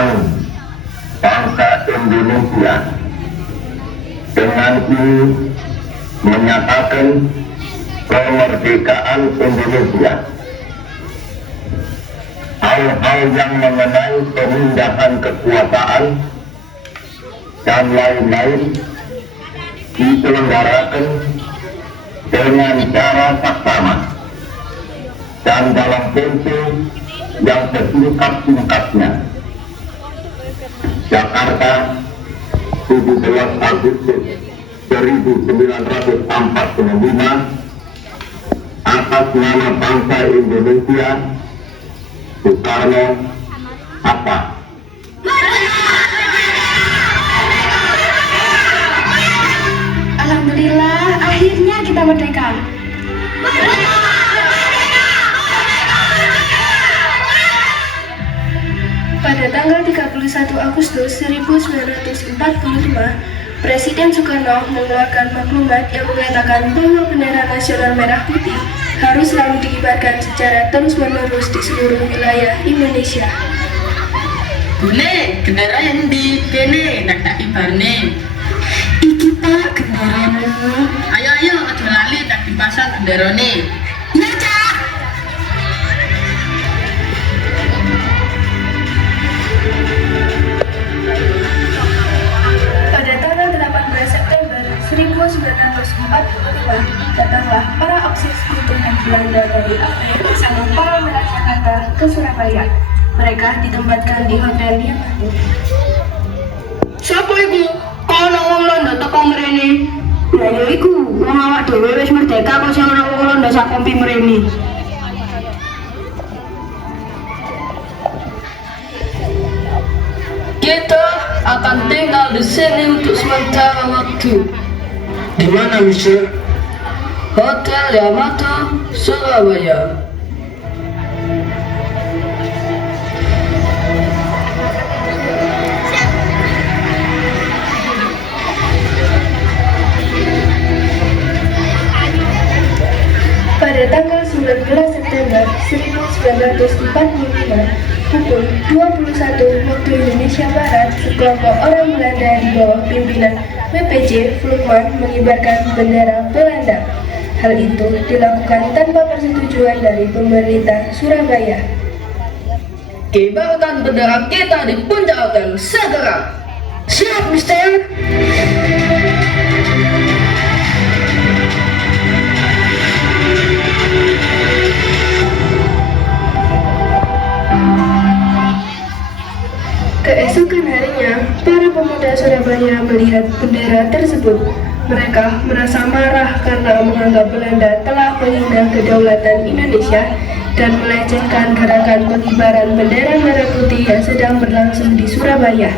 tentang bangsa Indonesia dengan ini menyatakan kemerdekaan Indonesia. Hal-hal yang mengenai pemindahan kekuasaan dan lain-lain diselenggarakan dengan cara saksama dan dalam tempo yang sesingkat-singkatnya. Jakarta, 17 Agustus 1945, atas nama bangsa Indonesia, Soekarno, Hatta. Alhamdulillah, akhirnya kita merdeka. Pada tanggal 31 Agustus 1945, Presiden Soekarno mengeluarkan maklumat yang mengatakan bahwa bendera nasional merah putih harus selalu dikibarkan secara terus-menerus di seluruh wilayah Indonesia. Bune, bendera yang di kene nak tak kibarne. Iki Pak gendaranya. Ayo, aja lali tak dipasang benderane. Ya, Cak. Pada tanggal 18 September 1945, datanglah para oksis kebutuhan Belanda dari Aceh bersama para merah Jakarta ke Surabaya. Mereka ditempatkan di hotel yang ada. Siapa iku? Kau nang wong Londo teko mrene. Lah ya iku, wong awak dhewe wis merdeka kok sing ora wong Londo sak kompi mrene. Kita akan tinggal di sini untuk sementara waktu. Di mana, Mister? Hotel Yamato, Surabaya. Pada tanggal 19 September 1945, pukul 21 waktu Indonesia Barat, sekelompok orang Belanda di bawah pimpinan WPJ Vlugman mengibarkan bendera Belanda. Hal itu dilakukan tanpa persetujuan dari pemerintah Surabaya. Kibarkan bendera kita di puncak hotel segera. Siap, Mister. Keesokan harinya, para pemuda Surabaya melihat bendera tersebut. Mereka merasa marah karena menganggap Belanda telah menghina kedaulatan Indonesia dan melecehkan gerakan pengibaran bendera merah putih yang sedang berlangsung di Surabaya.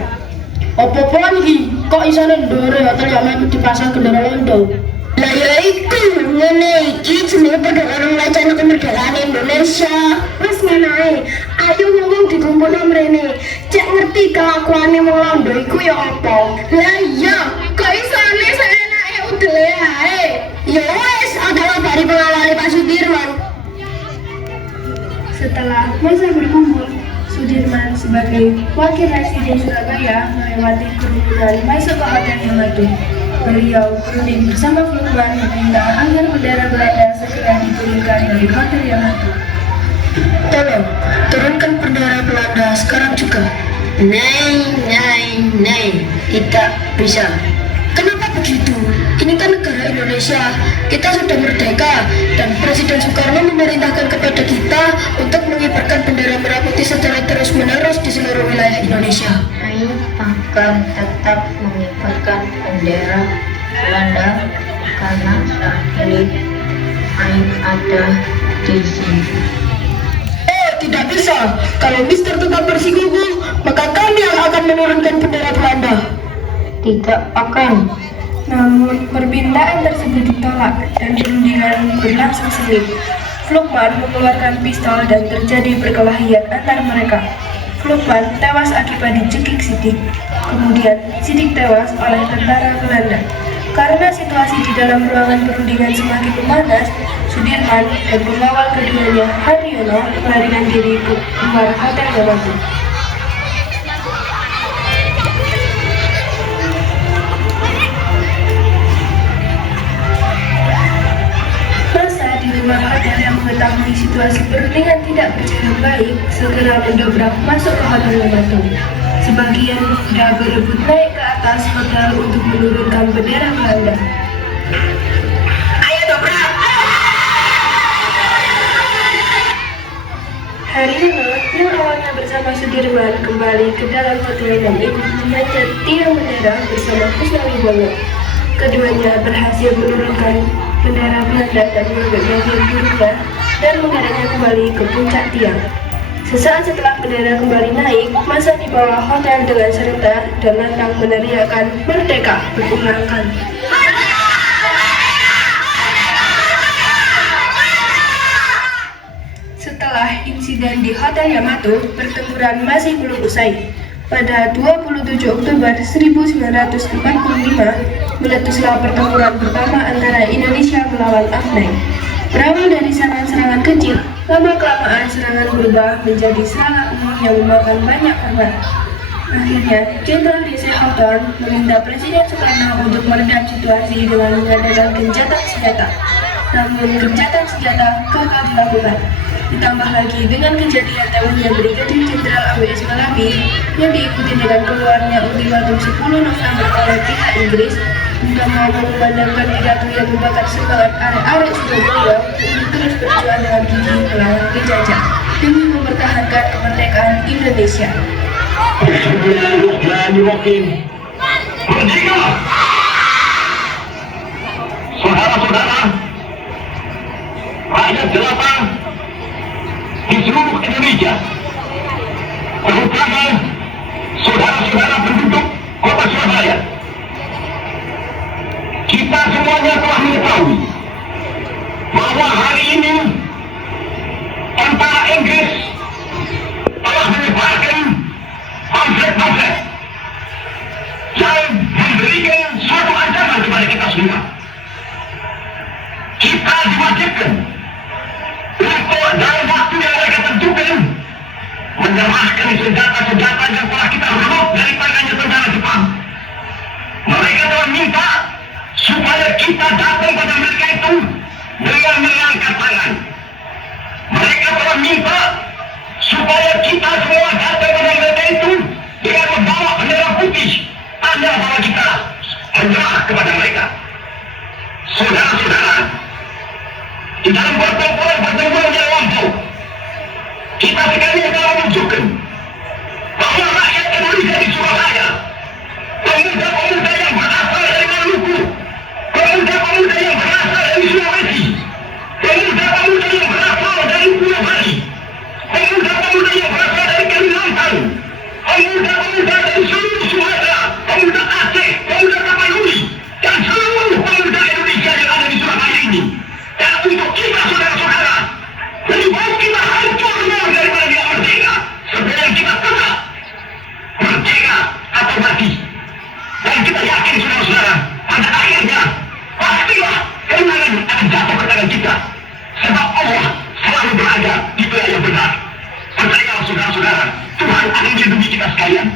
Apa-apaan iki? Kok iso ndore hotel yang dipasang bendera Londo? Lah ya iku, ngene iki jenenge pergerakan melecehkan kemerdekaan Indonesia. Wes ngene ae, ayo ngomong dikumpulno mrene. Cek ngerti kelakuane wong Londo iku ya apa? Lah iya, kok isone seenake udele ae. Ya wes, adalah dari pengawali Pak Sudirman. Setelah masa berkumpul, Sudirman sebagai wakil residen Surabaya melewati kerumunan masuk ke hotel Yamato. Beliau berunding bersama Vlugman meminta agar bendera Belanda segera diturunkan dari hotel Yamato. Tolong, turunkan bendera Belanda sekarang juga. Nei, tidak bisa. Kenapa begitu? Ini kan negara Indonesia, kita sudah merdeka dan Presiden Soekarno memerintahkan kepada kita untuk mengibarkan bendera merah putih secara terus-menerus di seluruh wilayah Indonesia. Ayo akan tetap mengibarkan bendera Belanda karena saat ini Ain ada di sini. Tidak bisa. Kalau Mister tetap bersikukuh, maka kami yang akan menurunkan bendera Belanda. Tidak akan. Namun permintaan tersebut ditolak dan perundingan berlangsung sengit. Vlugman mengeluarkan pistol dan terjadi perkelahian antar mereka. Vlugman tewas akibat dicekik Sidik. Kemudian Sidik tewas oleh tentara Belanda. Karena situasi di dalam ruangan perundingan semakin memanas, Sudirman dan pengawal keduanya, Haryono, melarikan diri ke luar hotel Yamato. mengetahui situasi perundingan tidak berjalan baik, segera mendobrak masuk ke Hotel Yamato. Sebagian pemuda berebut naik ke atas hotel untuk menurunkan bendera Belanda. Ayo dobrak! Haryono yang awalnya bersama Sudirman kembali ke dalam hotel dan ikut memanjat tiang bendera bersama Kusnawibowo. Keduanya berhasil menurunkan bendera Belanda dan mengambil bagian buruknya dan mengedarnya kembali ke puncak tiang. Sesaat setelah bendera kembali naik, massa di bawah hotel dengan serentak dan lantang meneriakkan "Merdeka" berulang kali. Setelah insiden di Hotel Yamato, pertempuran masih belum usai. Pada 27 Oktober 1945, meletuslah pertempuran pertama antara Indonesia melawan Afghan. Berawal dari serangan-serangan kecil, lama-kelamaan serangan berubah menjadi serangan umum yang memakan banyak korban. Akhirnya, Jenderal D.C. Houghton meminta Presiden Soekarno untuk meredam situasi dengan mengadakan gencatan senjata. Namun, gencatan senjata gagal dilakukan. Ditambah lagi dengan kejadian tewasnya Brigadir Jenderal A.W.S. Malabi yang diikuti dengan keluarnya ultimatum 10 November oleh pihak Inggris untuk mau mengumandangkan pidato yang membakar semangat arek-arek Surabaya untuk terus berjuang dengan gigih melawan penjajah demi mempertahankan kemerdekaan Indonesia. Saudara-saudara, rakyat jelata di seluruh Indonesia, terutama saudara-saudara penduduk kota Surabaya, kita semuanya telah mengetahui bahwa hari ini tentara Inggris telah menyebarkan pamflet-pamflet yang memberikan suatu ancaman kepada kita semua. Kita diwajibkan untuk dalam waktu yang mereka tentukan menyerahkan senjata-senjata yang telah kita rebut dari tangannya tentara Jepang. Mereka telah minta supaya kita datang pada mereka itu dengan mengangkat tangan. Mereka telah minta supaya kita semua datang pada mereka itu dengan membawa bendera putih, tanda bahwa kita menyerah kepada mereka. Saudara-saudara, di dalam pertemuan yang lampau, kita sekali telah menunjukkan bahwa rakyat Indonesia di Surabaya, pemuda-pemuda yang berasal dari Maluku, pemuda-pemuda yang berasal dari Sulawesi, pemuda-pemuda yang berasal dari Pulau Bali, pemuda-pemuda yang berasal dari Kalimantan, pemuda-pemuda dari seluruh Sumatera, pemuda Aceh, pemuda Tapanuli, dan seluruh pemuda Indonesia yang ada di Surabaya ini. Dan untuk kita, saudara-saudara, lebih baik kita hancur daripada dia merdeka, sebelum kita tetap merdeka atau mati. Dan kita yakin, saudara-saudara, pada akhirnya pastilah kemenangan akan jatuh ke tangan kita, sebab Allah selalu berada di pihak yang benar. Percayalah, saudara-saudara, Tuhan akan melindungi kita sekalian.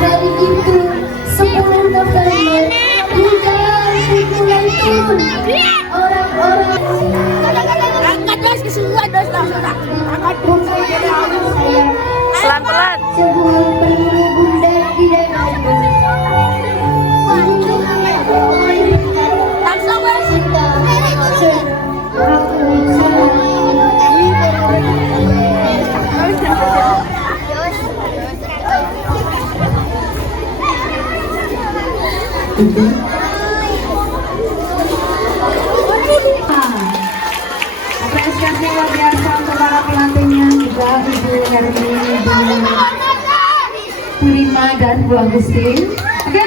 Hari itu 10 November hujan mulai turun. Orang-orang Pelan-pelan. sebuah peluru bunda di dadaku. Apresiasi luar biasa untuk para pelatihnya, juga Ibu Hermi, Ibu Purima dan Bu Agustin. Oke,